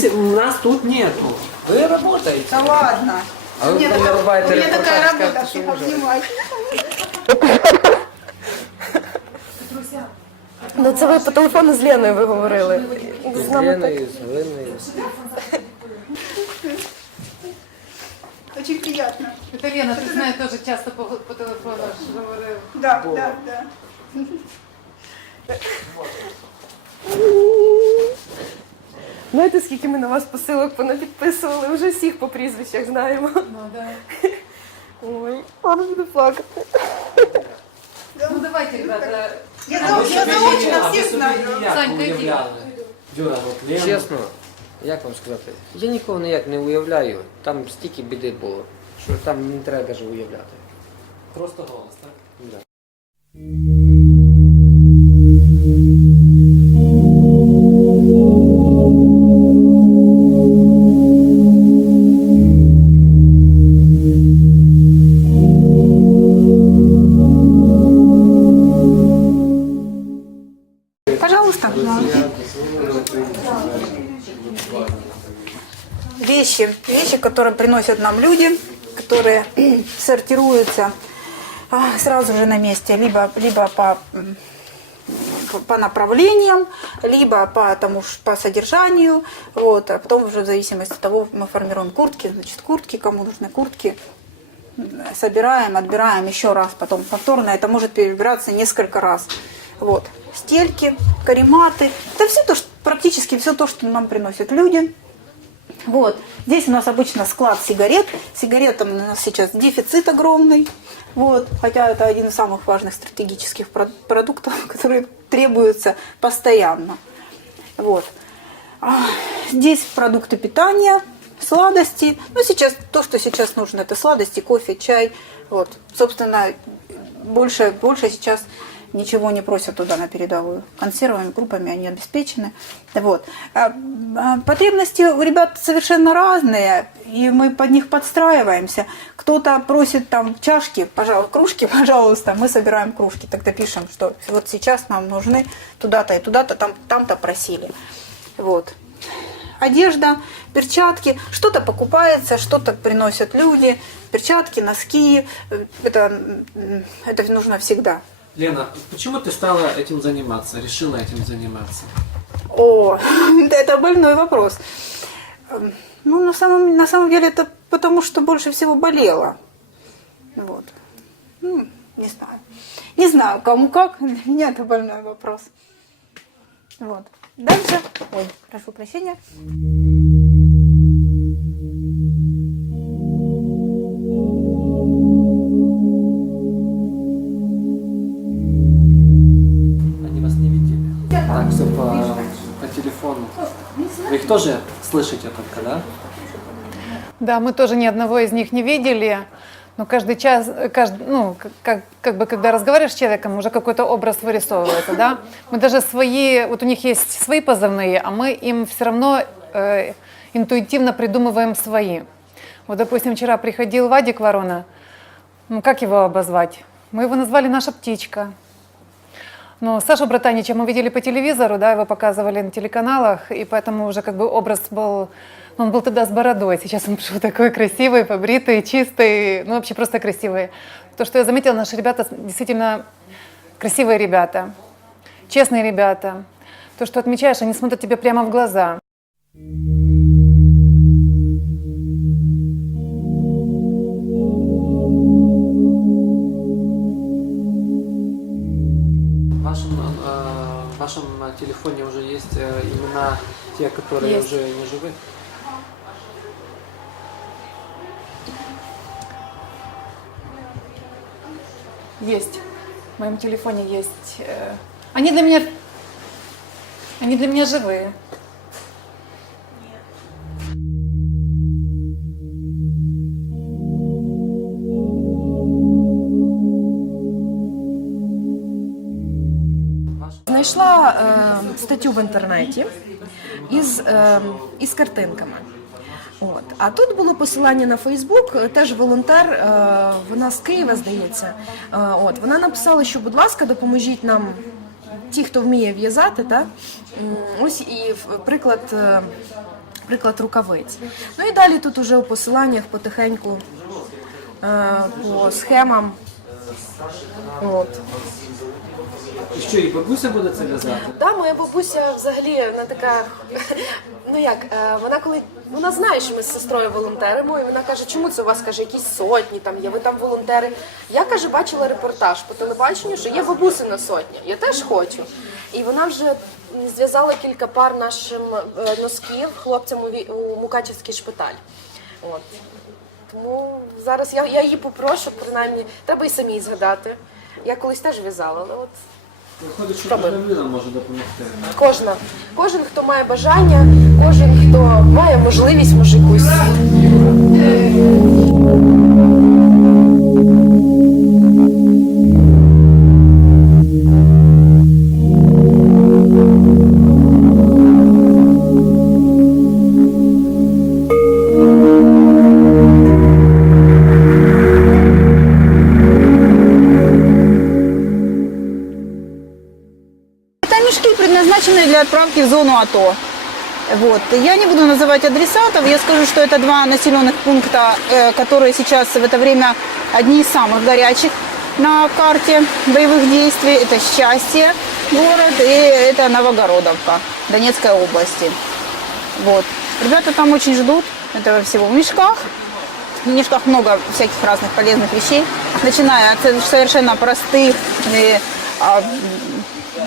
Здесь у нас тут нету. Вы работаете. Да ладно. А вы там такая, у меня такая работа, что обнимать. Ну це ви по телефону з Леною ви говорили. З. Леною, з Галиною. Очень приятно. Это Лена, ты знаешь, тоже часто по, по телефону говорила. Да, да, да. Знаєте, скільки ми на вас посилок понапідписували? Вже всіх по прізвищах знаємо. Ну, да. Ой, зараз буду плакати. ну давайте, ребята. Я, за- я заочно собі знаю. ніяк Санька, не йди. уявляли. Юра, от Лена. Чесно, як вам сказати? Я нікого ніяк не уявляю. Там стільки біди було, що там не треба навіть уявляти. Просто голос, так? Да. Которые приносят нам люди, которые сортируются а, сразу же на месте, либо, либо по, по направлениям, либо по, тому, по содержанию, вот, а потом уже в зависимости от того мы формируем куртки, значит, куртки, кому нужны куртки, собираем, отбираем еще раз, потом повторно, это может перебираться несколько раз. Вот. Стельки, карематы, это все то, что, практически все то, что нам приносят люди. Вот. Здесь у нас обычно склад сигарет. Сигаретам у нас сейчас дефицит огромный. Вот. Хотя это один из самых важных стратегических про- продуктов, которые требуются постоянно. Вот. А, Здесь продукты питания, сладости. Ну, сейчас то, что сейчас нужно, это сладости, кофе, чай. Вот. Собственно, больше, больше сейчас ничего не просят туда на передовую. Консервами, группами они обеспечены. Вот. А, а, Потребности у ребят совершенно разные, и мы под них подстраиваемся. Кто-то просит там чашки, пожалуйста, кружки, пожалуйста, мы собираем кружки. Тогда пишем, что вот сейчас нам нужны туда-то и туда-то, там, там-то просили. Вот. Одежда, перчатки, что-то покупается, что-то приносят люди, перчатки, носки, э, это, это нужно всегда. Лена, почему ты стала этим заниматься, решила этим заниматься? О, это больной вопрос. Эм, Ну, на самом, на самом деле, это потому, что больше всего болела. Вот. Ну, не знаю. Не знаю, кому как, для меня это больной вопрос. Вот. Дальше. Ой, прошу прощения. Тоже слышите только, да? Да, мы тоже ни одного из них не видели. Но каждый час, каждый, ну, как- как, бы, когда разговариваешь с человеком, уже какой-то образ вырисовывается, да. Мы даже свои, вот у них есть свои позывные, а мы им все равно э, интуитивно придумываем свои. Вот, допустим, вчера приходил Вадик Ворона, ну, как его обозвать? Мы его назвали «наша птичка». Но Сашу Братанича мы видели по телевизору, да, его показывали на телеканалах, и поэтому уже как бы образ был, ну, он был тогда с бородой, сейчас он пришел такой красивый, побритый, чистый, ну вообще просто красивый. То, что я заметила, наши ребята действительно красивые ребята, честные ребята. То, что отмечаешь, они смотрят тебе прямо в глаза. В те, которые Есть. уже не живы? Есть. В моем телефоне есть. э, Они для меня, они для меня живые. Знайшла е, статтю в інтернеті із, е, із картинками. От. А тут було посилання на Фейсбук, е, теж волонтер, е, вона з Києва, здається. Е, от. Вона написала, що, будь ласка, допоможіть нам, ті, хто вміє в'язати. Та? Ось і приклад. наприклад, рукавиць. Ну і далі тут уже у посиланнях потихеньку по схемам. От. І що, і бабуся буде це в'язати? Да, моя бабуся взагалі вона така. Ну як, е, вона коли вона знає, що ми з сестрою волонтеримо, і вона каже, чому це у вас каже, якісь сотні там є, ви там волонтери. Я каже, бачила репортаж по телебаченню, що є бабусина сотня. Я теж хочу. І вона вже зв'язала кілька пар нашим е, носків хлопцям у, у Мукачівський шпиталь. От. Тому зараз я, я її попрошу, принаймні, треба і самій згадати. Я колись теж в'язала, але от Виходить, що Спробуй. кожна людина може допомогти. Кожна, кожен, хто має бажання, кожен, хто має можливість, може якусь. Отправки в зону АТО. Вот. Я не буду называть адресатов, я скажу, что это два населенных пункта, э, которые сейчас в это время одни из самых горячих на карте боевых действий. Это Счастье город и это Новогородовка Донецкой области. Вот. Ребята там очень ждут этого всего в мешках. В мешках много всяких разных полезных вещей, начиная от совершенно простых э, а,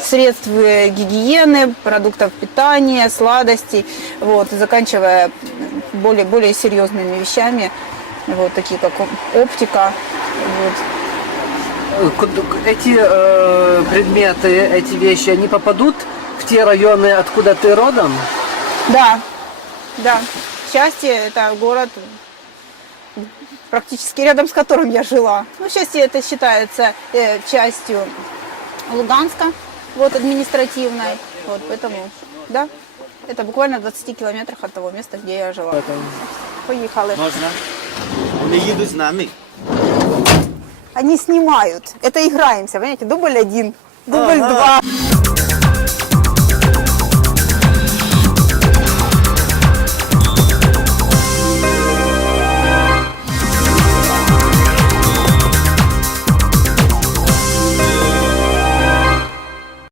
средств гигиены, продуктов питания, сладостей, вот, заканчивая более, более серьезными вещами, вот, такие как оптика. Вот. Эти э, предметы, эти вещи, они попадут в те районы, откуда ты родом? Да, да. Счастье – это город, практически рядом с которым я жила. Ну, счастье это считается э, частью Луганска, вот, административной. Вот, поэтому, да, это буквально в 20 километрах от того места, где я жила. Поехали. Можна? Вони їдуть з нами. Они снимают. Это играемся, понимаете, дубль один, дубль два.